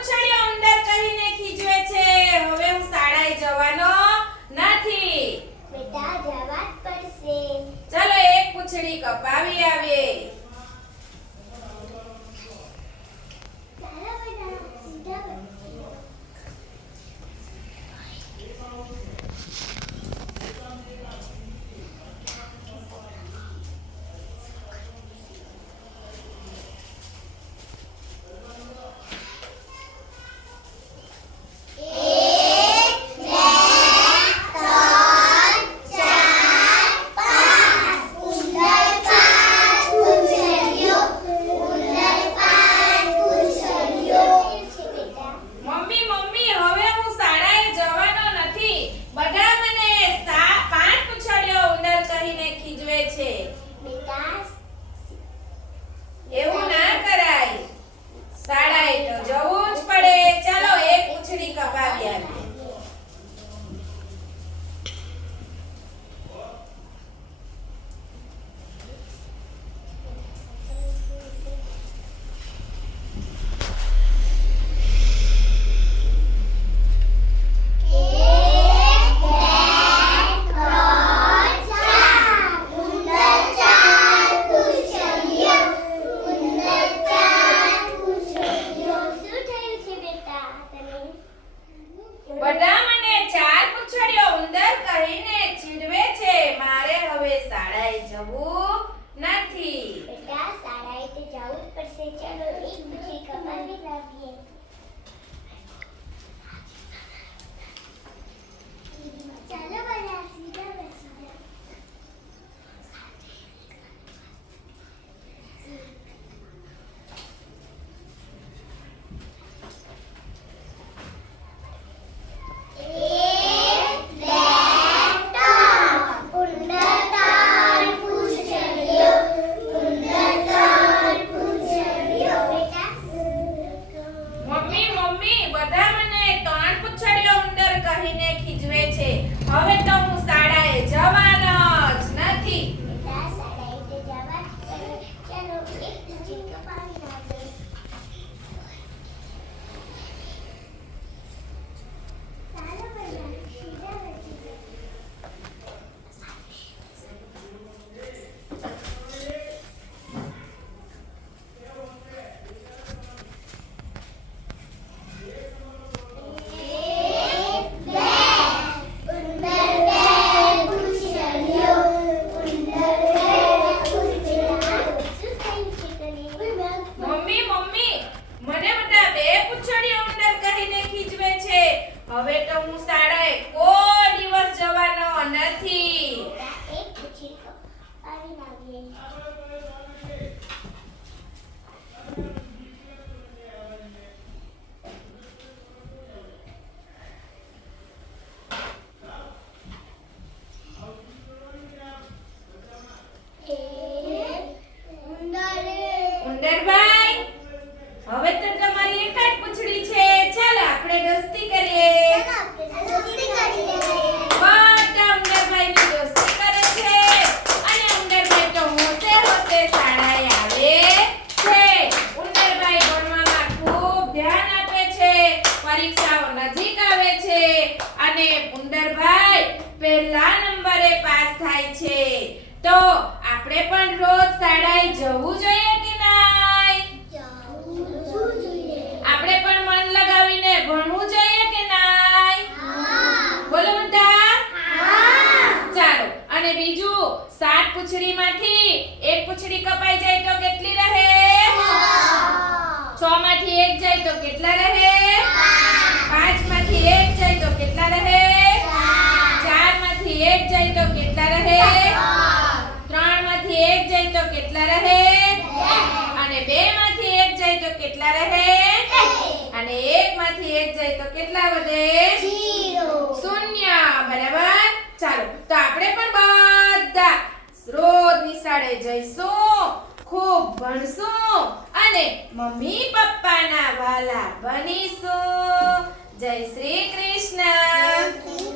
પૂંછડીઓ અંદર કહીને ખીજવે છે. હવે હું શાળાએ જવાનો નથી. બેટા જવા જ પડશે. ચલો એક પૂંછડી કપાવી આવીએ. પૂંછડ્યો ઉંદર કહીને 拜拜 આપણે પણ રોજ શાળાએ જવું જોઈએ કે નહીં આપણે પણ મન લગાવીને ભણવું જોઈએ કે નહીં બોલો બધા ચાલો અને બીજું સાત પૂછડીમાંથી એક પૂછડી કપાઈ જાય તો કેટલી રહે? છ માંથી એક જાય તો કેટલા રહે? રહે અને એક. માંથી એક જાય તો કેટલા વધે? શૂન્ય. બરાબર? ચાલો તો આપણે પણ બધા રોજ નિશાળે જઈશું ખૂબ ભણશું અને મમ્મી પપ્પાના વાલા બનીશું. જય શ્રી કૃષ્ણ.